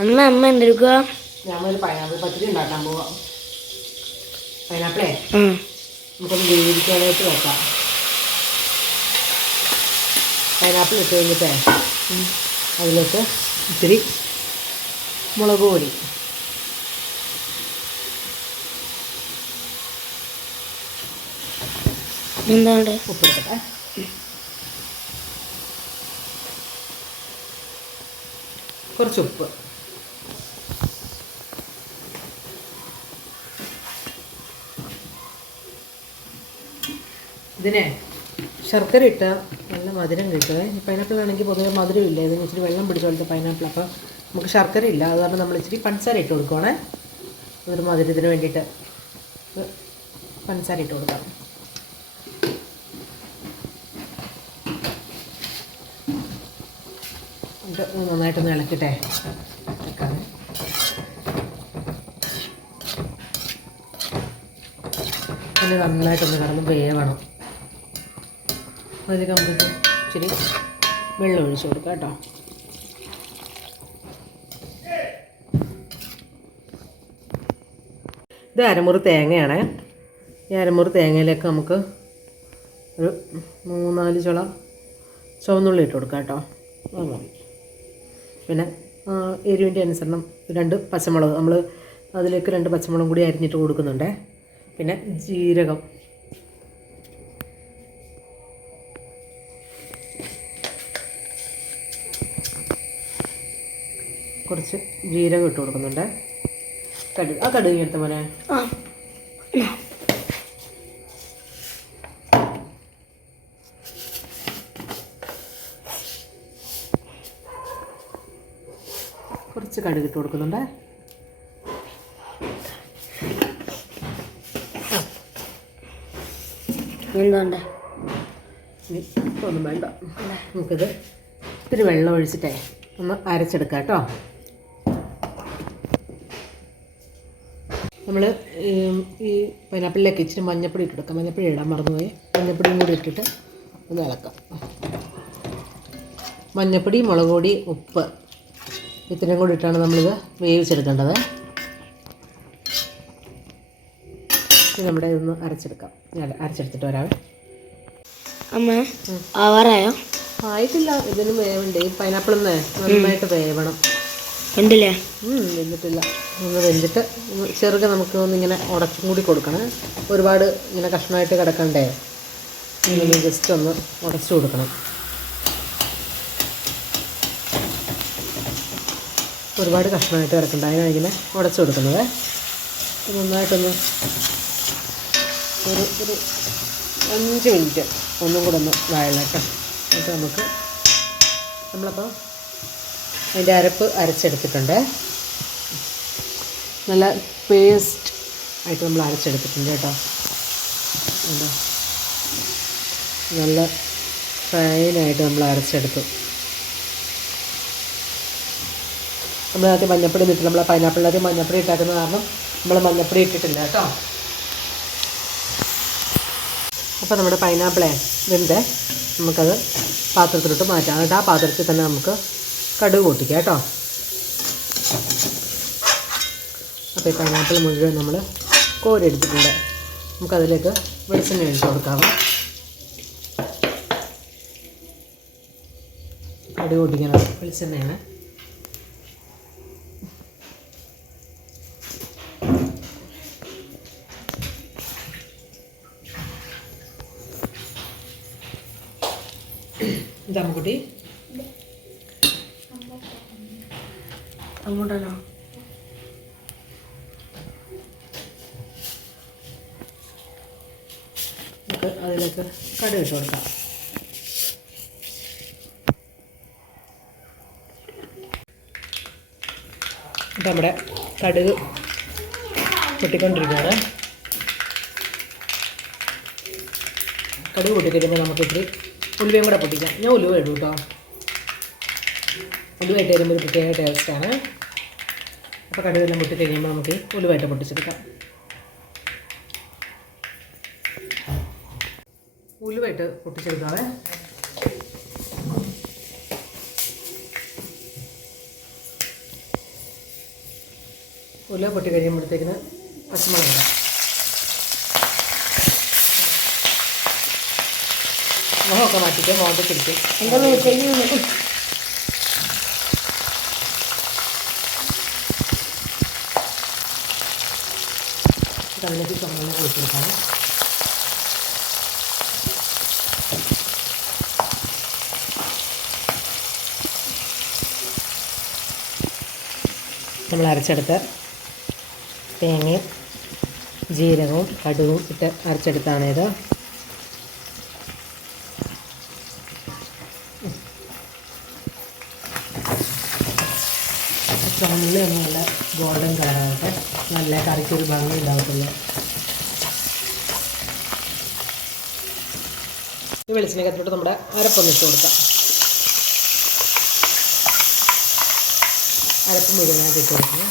അമ്മ അമ്മ എന്തെടുക്കുക ഞാനൊരു പൈനാപ്പിൾ പച്ചടി ഉണ്ടാക്കാൻ പോവാം. പൈനാപ്പിളേ ആ നമുക്കൊന്ന് വേവിക്കാനായിട്ട് വെക്കാം പൈനാപ്പിൾ ഇട്ട് കഴിഞ്ഞിട്ടേ അതിലേക്ക് ഇത്തിരി മുളക് പൊടി. എന്താണ് ഉപ്പെടുക്കട്ടെ കുറച്ച് ഉപ്പ്. ഇതിനെ ശർക്കര ഇട്ട നല്ല മധുരം കിട്ടുമേ പൈനാപ്പിൾ ആണെങ്കിൽ പൊതുവെ മധുരം ഇല്ല. ഇതിന് ഇച്ചിരി വെള്ളം പിടിച്ച പോലത്തെ പൈനാപ്പിൾ അപ്പോൾ നമുക്ക് ശർക്കര ഇല്ല. അത് കാരണം നമ്മൾ ഇച്ചിരി പഞ്ചസാര ഇട്ട് കൊടുക്കുവാണേ. ഒരു മധുരത്തിന് വേണ്ടിയിട്ട്. പഞ്ചസാര ഇട്ട് കൊടുക്കാം. നന്നായിട്ടൊന്ന് ഇളക്കിട്ടെ നന്നായിട്ടൊന്ന് കിടന്ന് വേവണം. അതിലേക്ക് നമുക്ക് ഇച്ചിരി വെള്ളം ഒഴിച്ച് കൊടുക്കാം കേട്ടോ. ഇത് അരമുറി തേങ്ങയാണ്. ഈ അരമുറി തേങ്ങയിലേക്ക് നമുക്ക് ഒരു മൂന്നാൽ ചുള ചുവന്നുള്ളി ഇട്ട് കൊടുക്കാം കേട്ടോ. അത് മതി പിന്നെ എരിവിന്റെ അനുസരണം രണ്ട് പച്ചമുളക്. നമ്മൾ അതിലേക്ക് രണ്ട് പച്ചമുളകും കൂടി അരിഞ്ഞിട്ട് കൊടുക്കുന്നുണ്ട്. പിന്നെ ജീരകം. കുറച്ച് ജീരകം ഇട്ട് കൊടുക്കുന്നുണ്ട്. കടുക്. ആ കടുക് എടുത്ത പോലെ കുറച്ച് കടുക് ഇട്ട് കൊടുക്കുന്നുണ്ട്. എന്തുണ്ട് ഒന്നും വേണ്ട. നമുക്കിത് ഇത്തിരി വെള്ളം ഒഴിച്ചിട്ടേ ഒന്ന് അരച്ചെടുക്കാം കേട്ടോ. നമ്മൾ ഈ പൈനാപ്പിളിലേക്ക് ഇച്ചിരി മഞ്ഞപ്പൊടി ഇട്ട് കൊടുക്കാം. മഞ്ഞപ്പൊടി ഇടാൻ മറന്നുപോയി. മഞ്ഞപ്പൊടിയും കൂടി ഇട്ടിട്ട് ഒന്ന് ഇളക്കാം. മഞ്ഞപ്പൊടി മുളക് പൊടി ഉപ്പ് ഇത്രയും കൂടി ഇട്ടാണ് നമ്മളിത് വേവിച്ചെടുക്കേണ്ടത്. നമ്മുടെ ഇതൊന്ന് അരച്ചെടുക്കാം. അരച്ചെടുത്തിട്ട് വരാം അമ്മ ആവാറായോ? ആയിട്ടില്ല. ഇതിന് വേവണ്ടേ. ഈ പൈനാപ്പിൾ നന്നായിട്ട് വേവണം. കണ്ടില്ലേ വെന്തിട്ടില്ല. ഒന്ന് വെന്തിട്ട് ചെറുകെ നമുക്ക് ഒന്നിങ്ങനെ ഉടച്ചും കൂടി കൊടുക്കണം. ഒരുപാട് ഇങ്ങനെ കഷ്ണമായിട്ട് കിടക്കണ്ടേ? ഇങ്ങനെ ജസ്റ്റ് ഒന്ന് ഉടച്ചു കൊടുക്കണം. ഒരുപാട് കഷ്ണമായിട്ട് കിടക്കണ്ട. അതിനാണ് ഇങ്ങനെ ഉടച്ചു കൊടുക്കുന്നത്. നന്നായിട്ടൊന്ന് ഒരു ഒരു അഞ്ച് മിനിറ്റ് ഒന്നും കൂടെ ഒന്ന് വായലാക്കാം. എന്നിട്ട് നമുക്ക് നമ്മളപ്പോൾ അതിന്റെ അരപ്പ് അരച്ചെടുത്തിട്ടുണ്ട്. നല്ല പേസ്റ്റ് ആയിട്ട് നമ്മൾ അരച്ചെടുത്തിട്ടുണ്ട് കേട്ടോ? നല്ല ഫൈനായിട്ട് നമ്മൾ അരച്ചെടുത്തു. നമ്മൾ മഞ്ഞപ്പൊടി ഇട്ടില്ല നമ്മൾ പൈനാപ്പിളിനകത്ത് മഞ്ഞപ്പൊടി ഇട്ടാക്കുന്ന കാരണം നമ്മൾ മഞ്ഞപ്പൊടി ഇട്ടിട്ടില്ല കേട്ടോ. അപ്പോൾ നമ്മുടെ പൈനാപ്പിളെ വെന്ത് നമുക്കത് പാത്രത്തിലോട്ട് മാറ്റാം. എന്നിട്ട് ആ പാത്രത്തിൽ തന്നെ നമുക്ക് കടുക് പൊട്ടിക്കാം കേട്ടോ. അപ്പോൾ ഈ പൈനാപ്പിൾ മുഴുവൻ നമ്മൾ കോരെടുത്തിട്ടുണ്ട് നമുക്കതിലേക്ക് വെളിച്ചെണ്ണ ഒഴിച്ച് കൊടുക്കാം. കടുക് പൊട്ടിക്കാനുള്ള വെളിച്ചെണ്ണയാണ്. ഇതമ്മക്കുട്ടി അങ്ങോട്ടാണോ നമുക്ക് അതിലേക്ക് കടുക് ഇട്ട് കൊടുക്കാം. ഇപ്പം നമ്മുടെ കടുക് പൊട്ടിക്കൊണ്ടിരിക്കുകയാണ്. കടുക് പൊട്ടിക്കഴിയുമ്പോൾ നമുക്ക് ഇത്തിരി ഉലുവയും കൂടെ പൊട്ടിക്കാം. ഞാൻ ഉലുവ ഇടും കേട്ടോ. ഉലുവ വരുമ്പോൾ കഴിയുമ്പോൾ ഒരു പ്രത്യേക ടേസ്റ്റാണ് അപ്പോൾ കടുകെല്ലാം പൊട്ടിക്കഴിയുമ്പോൾ നമുക്ക് ഈ ഉലുവായിട്ട് പൊട്ടിച്ചെടുക്കാം. ഉലുവായിട്ട് പൊട്ടിച്ചെടുക്കാവേ. ഉലുവ പൊട്ടി കഴിയുമ്പോഴത്തേക്കിന് പച്ചമുളക് ഇടാം. മുഖമൊക്കെ മാറ്റിയിട്ട് എന്താണെന്ന് എന്താ കൊടുത്തെടുക്കാം നമ്മൾ അരച്ചെടുത്ത തേങ്ങയും ജീരകവും കടുകും ഇട്ട് അരച്ചെടുത്താണ് ഇത്. ഒന്ന് നല്ല ഗോൾഡൻ കളറാവട്ടെ നല്ല കറിക്കൊരു ഭംഗി ഉണ്ടാകത്തുള്ളൂ ഈ വെളിച്ചെണ്ണക്കകത്തോട്ട് നമ്മുടെ അരപ്പൊന്ന് ഇട്ട് കൊടുക്കാം. അരപ്പ് മുഴുവനായിട്ട് ഇട്ട് കൊടുക്കണം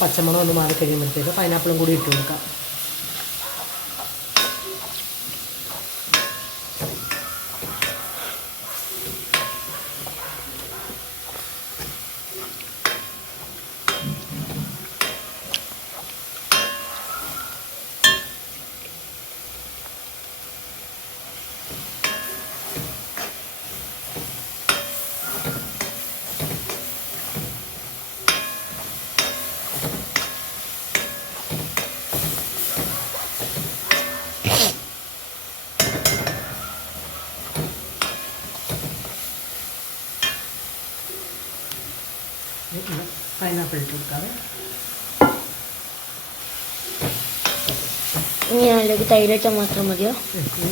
പച്ചമുളക് ഒന്ന് മാറി കഴിയുമ്പോഴത്തേക്ക് പൈനാപ്പിളും കൂടി ഇട്ട് കൊടുക്കാം. പൈനാപ്പിൾ ഇട്ട് കൊടുക്കാവേ ഇനി അതിലേക്ക് തൈര് വെച്ചാൽ മാത്രം മതിയോ?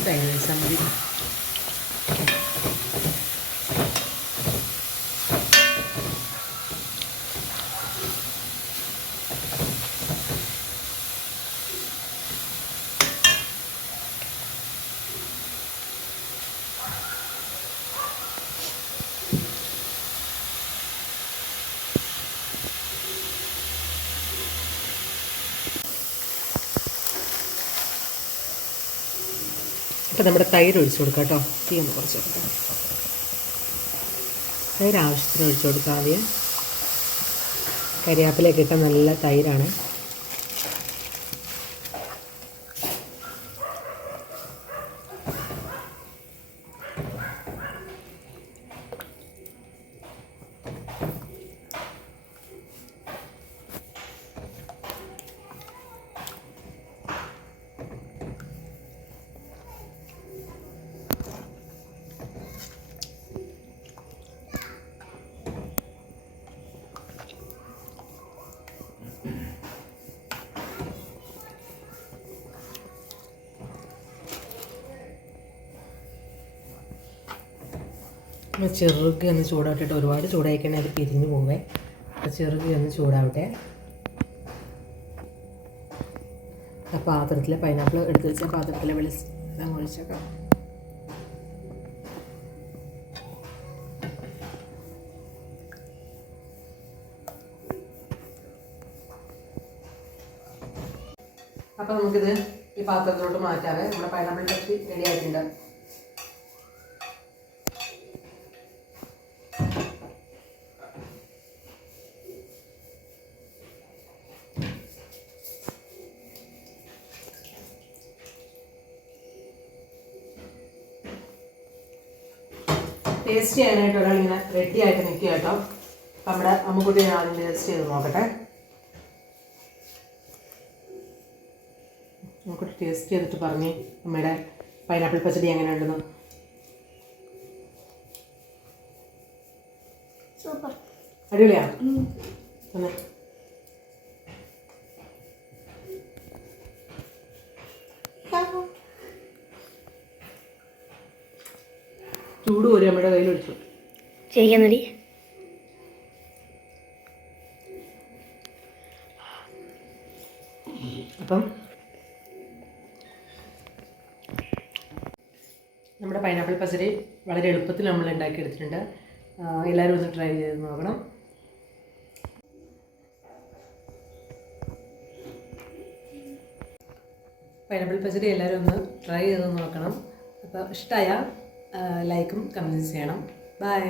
തൈര് വെച്ചാൽ മതി. അപ്പോൾ നമ്മുടെ തൈര് ഒഴിച്ചു കൊടുക്കാം കേട്ടോ. തീ ഒന്ന് കുറച്ച് കൊടുക്കാം. തൈര് ആവശ്യത്തിന് ഒഴിച്ചു കൊടുക്കാം ആദ്യം കരിയാപ്പിലേക്ക് ഇട്ട നല്ല തൈരാണ്. ചെറുകി ഒന്ന് ചൂടാവട്ടെ ഒരുപാട് ചൂടായിക്കണേ അത് പിരിഞ്ഞു പോവേ. അപ്പോൾ ചെറുകി ഒന്ന് ചൂടാവട്ടെ. ആ പാത്രത്തിൽ പൈനാപ്പിൾ എടുത്ത് വെച്ച പാത്രത്തിൽ വെളിച്ചെണ്ണ ഒഴിച്ചേക്കാം. അപ്പോൾ നമുക്കിത് ഈ പാത്രത്തിലോട്ട് മാറ്റാവേ. നമ്മുടെ പൈനാപ്പിൾ പച്ചി റെഡി ആയിട്ടുണ്ട്. ടേസ്റ്റ് ചെയ്യാനായിട്ട് ഒരാൾ ഇങ്ങനെ റെഡി ആയിട്ട് നിൽക്കുക കേട്ടോ. അപ്പം നമ്മുടെ അമ്മുക്കുട്ടി ഞാൻ ആദ്യം ടേസ്റ്റ് ചെയ്ത് നോക്കട്ടെ. നമുക്കൊരു ടേസ്റ്റ് ചെയ്തിട്ട് പറഞ്ഞു അമ്മയുടെ പൈനാപ്പിൾ പച്ചടി എങ്ങനെയുണ്ടെന്ന്. സൂപ്പർ. അടിപൊളിയാ? തന്നെ ചൂട് ഒരു അമ്മയുടെ കയ്യിൽ ഒഴിച്ചു ശരിയാന്നടി അപ്പം നമ്മുടെ പൈനാപ്പിൾ പച്ചരി വളരെ എളുപ്പത്തിൽ നമ്മൾ ഉണ്ടാക്കി എടുത്തിട്ടുണ്ട് എല്ലാവരും ഒന്ന് ട്രൈ ചെയ്ത് നോക്കണം. പൈനാപ്പിൾ പച്ചരി എല്ലാവരും ഒന്ന് ട്രൈ ചെയ്ത് നോക്കണം. അപ്പോൾ ഇഷ്ടമായ ലൈക്കും കമന്റ് ചെയ്യണം. ബൈ.